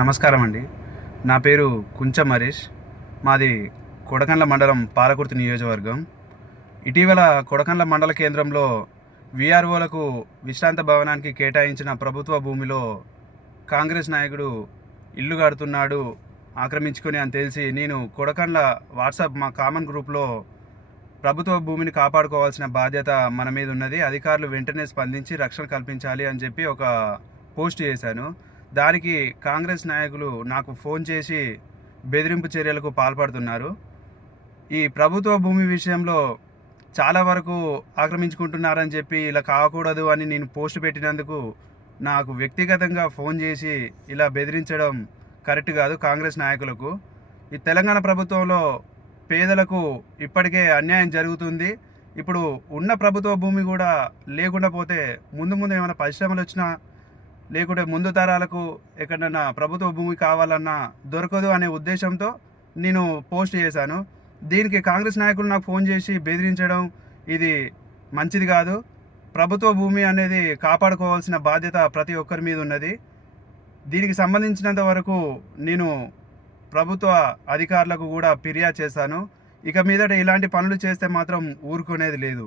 నమస్కారం అండి. నా పేరు కుంచం హరీష్. మాది కొడకండ్ల మండలం పాలకుర్తి నియోజకవర్గం. ఇటీవల కొడకండ్ల మండల కేంద్రంలో వీఆర్ఓలకు విశ్రాంత భవనానికి కేటాయించిన ప్రభుత్వ భూమిలో కాంగ్రెస్ నాయకుడు ఇల్లు కడుతున్నాడు ఆక్రమించుకొని అని తెలిసి నేను కొడకండ్ల వాట్సాప్ మా కామన్ గ్రూప్లో ప్రభుత్వ భూమిని కాపాడుకోవాల్సిన బాధ్యత మన మీద ఉన్నది, అధికారులు వెంటనే స్పందించి రక్షణ కల్పించాలి అని చెప్పి ఒక పోస్ట్ చేశాను. దానికి కాంగ్రెస్ నాయకులు నాకు ఫోన్ చేసి బెదిరింపు చర్యలకు పాల్పడుతున్నారు. ఈ ప్రభుత్వ భూమి విషయంలో చాలా వరకు ఆక్రమించుకుంటున్నారని చెప్పి ఇలా కాకూడదు అని నేను పోస్ట్ పెట్టినందుకు నాకు వ్యక్తిగతంగా ఫోన్ చేసి ఇలా బెదిరించడం కరెక్ట్ కాదు. కాంగ్రెస్ నాయకులకు ఈ తెలంగాణ ప్రభుత్వంలో పేదలకు ఇప్పటికే అన్యాయం జరుగుతుంది. ఇప్పుడు ఉన్న ప్రభుత్వ భూమి కూడా లేకుండా పోతే ముందు ముందు ఏమైనా పరిశ్రమలు వచ్చినా లేకుంటే ముందు తరాలకు ఎక్కడన్నా ప్రభుత్వ భూమి కావాలన్నా దొరకదు అనే ఉద్దేశంతో నేను పోస్ట్ చేశాను. దీనికి కాంగ్రెస్ నాయకులు నాకు ఫోన్ చేసి బెదిరించడం ఇది మంచిది కాదు. ప్రభుత్వ భూమి అనేది కాపాడుకోవాల్సిన బాధ్యత ప్రతి ఒక్కరి మీద ఉన్నది. దీనికి సంబంధించినంత వరకు నేను ప్రభుత్వ అధికారులకు కూడా ఫిర్యాదు చేశాను. ఇక మీదట ఇలాంటి పనులు చేస్తే మాత్రం ఊరుకునేది లేదు.